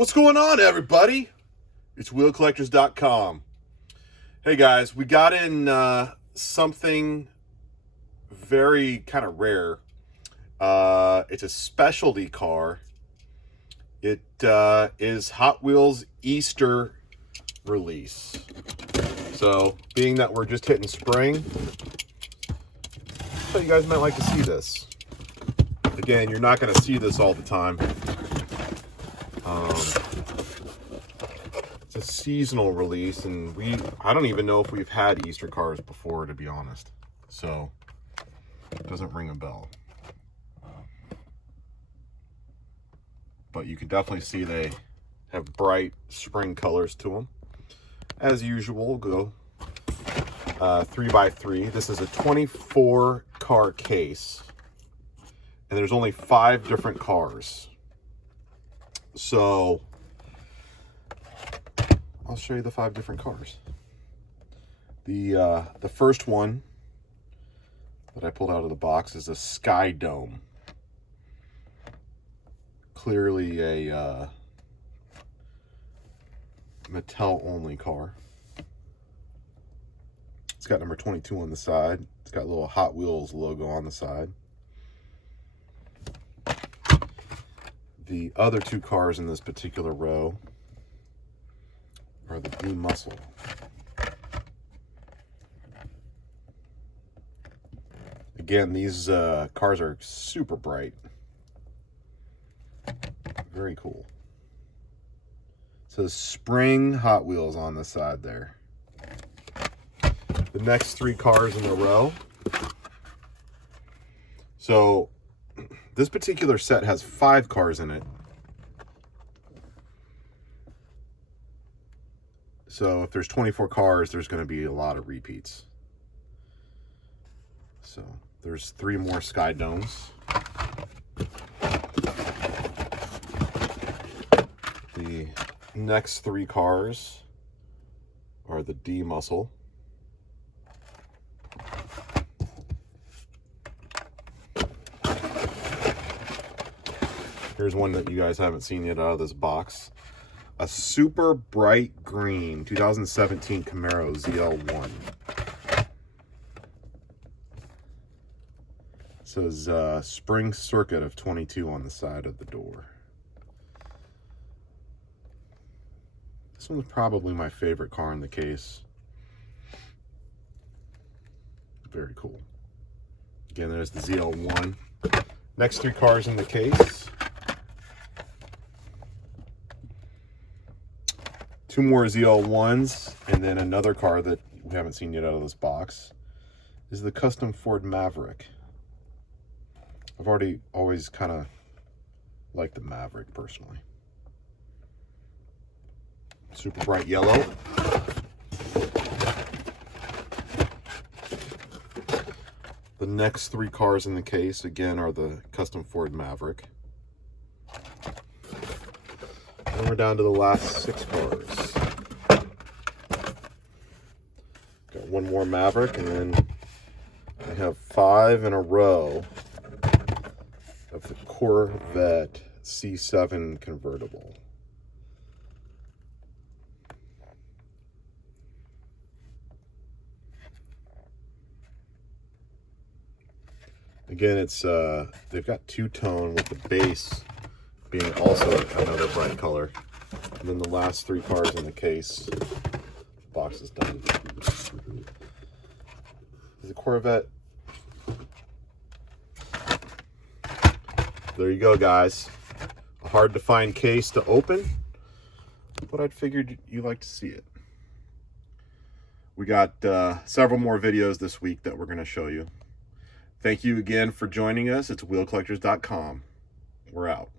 What's going on, everybody? It's wheelcollectors.com. Hey guys, we got in something very kind of rare. It's a specialty car. It is Hot Wheels Easter release. So, being that we're just hitting spring, I thought you guys might like to see this. Again, you're not going to see this all the time. It's a seasonal release, and I don't even know if we've had Easter cars before, to be honest. So, it doesn't ring a bell. But you can definitely see they have bright spring colors to them. As usual, we'll go 3x3. This is a 24 car case, and there's only 5 different cars. So I'll show you the 5 different cars. The first one that I pulled out of the box is a Sky Dome. Clearly a Mattel only car. It's got number 22 on the side. It's got a little Hot Wheels logo on the side. The other 2 cars in this particular row are the Blue Muscle. Again, these cars are super bright. Very cool. It says Spring Hot Wheels on the side there. The next 3 cars in the row. So this particular set has 5 cars in it. So if there's 24 cars, there's going to be a lot of repeats. So there's 3 more Sky Domes. The next 3 cars are the D Muscle. Here's one that you guys haven't seen yet out of this box. A super bright green 2017 Camaro Zl1. It says Spring Circuit of 22 on the side of the door. This one's probably my favorite car in the case. Very cool. Again, there's the Zl1. Next 3 cars in the case. 2 more Zl1s, and then another car that we haven't seen yet out of this box is the custom Ford Maverick. I've always kind of liked the Maverick personally. Super bright yellow. The next 3 cars in the case, again, are the custom Ford Maverick. And we're down to the last 6 cars. Got 1 more Maverick, and then I have 5 in a row of the Corvette C7 convertible. Again, it's they've got 2-tone with the base being also another bright color. And then the last 3 cars in the case. The box is done. The Corvette. There you go, guys. A hard to find case to open, but I'd figured you'd like to see it. We got several more videos this week that we're going to show you. Thank you again for joining us. It's wheelcollectors.com. We're out.